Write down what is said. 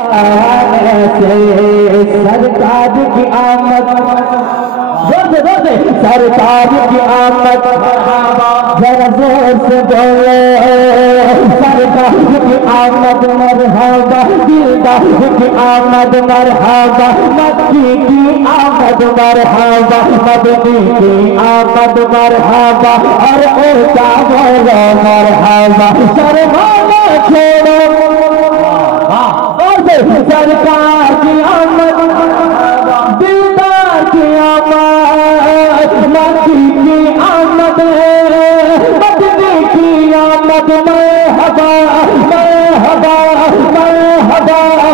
सरकार की आमद, सरकार की आमद, जरा जोर से बोलो सरकार की आमद मरहबा, दिलदार की आमद मरहबा, मक्की की आमद मरहबा, मदनी की आमद मरहबा, और उनका बोलो मरहबा। शर्माना छोड़ो, सरकार की आमद, दिलदार की आमद, मक्की की आमद, मदनी की आमद, मरहबा मरहबा मरहबा।